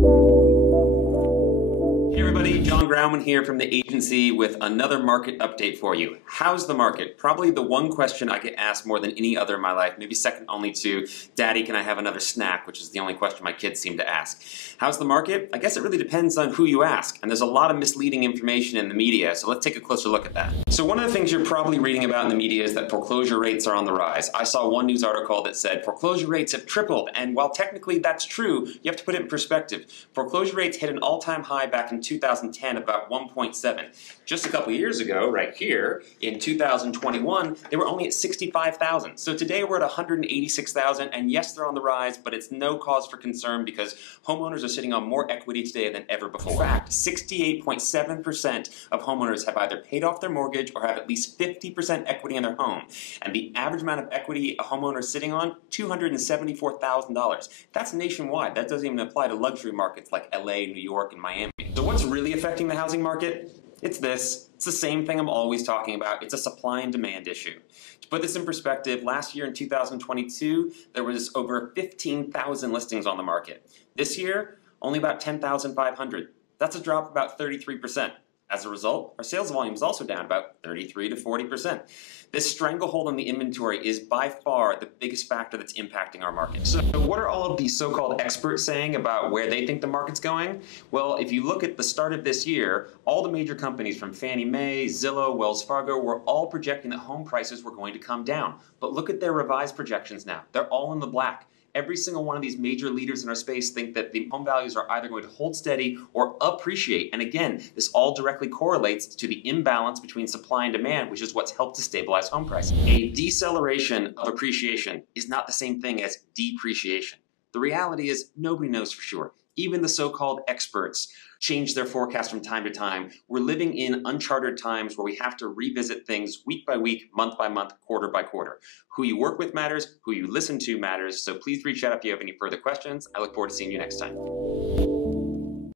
Hey everybody, Jon Grauman here from the agency with another market update for you. How's the market? Probably the one question I get asked more than any other in my life, maybe second only to, Daddy, can I have another snack? Which is the only question my kids seem to ask. How's the market? I guess it really depends on who you ask, and there's a lot of misleading information in the media, so let's take a closer look at that. So one of the things you're probably reading about in the media is that foreclosure rates are on the rise. I saw one news article that said foreclosure rates have tripled, and while technically that's true, you have to put it in perspective. Foreclosure rates hit an all-time high back in 2010 of about 1.7. Just a couple years ago, right here, in 2021, they were only at 65,000. So today we're at 186,000, and yes, they're on the rise, but it's no cause for concern because homeowners are sitting on more equity today than ever before. In fact, 68.7% of homeowners have either paid off their mortgage or have at least 50% equity in their home. And the average amount of equity a homeowner is sitting on, $274,000. That's nationwide. That doesn't even apply to luxury markets like LA, New York, and Miami. So what's really affecting the housing market? It's this. It's the same thing I'm always talking about. It's a supply and demand issue. To put this in perspective, last year in 2022, there was over 15,000 listings on the market. This year, only about 10,500. That's a drop of about 33%. As a result, our sales volume is also down about 33 to 40%. This stranglehold on the inventory is by far the biggest factor that's impacting our market. So what are all of these so-called experts saying about where they think the market's going? Well, if you look at the start of this year, all the major companies from Fannie Mae, Zillow, Wells Fargo were all projecting that home prices were going to come down. But look at their revised projections now. They're all in the black. Every single one of these major leaders in our space think that the home values are either going to hold steady or appreciate. And again, this all directly correlates to the imbalance between supply and demand, which is what's helped to stabilize home prices. A deceleration of appreciation is not the same thing as depreciation. The reality is nobody knows for sure. Even the so-called experts change their forecast from time to time. We're living in uncharted times where we have to revisit things week by week, month by month, quarter by quarter. Who you work with matters, who you listen to matters, so please reach out if you have any further questions. I look forward to seeing you next time.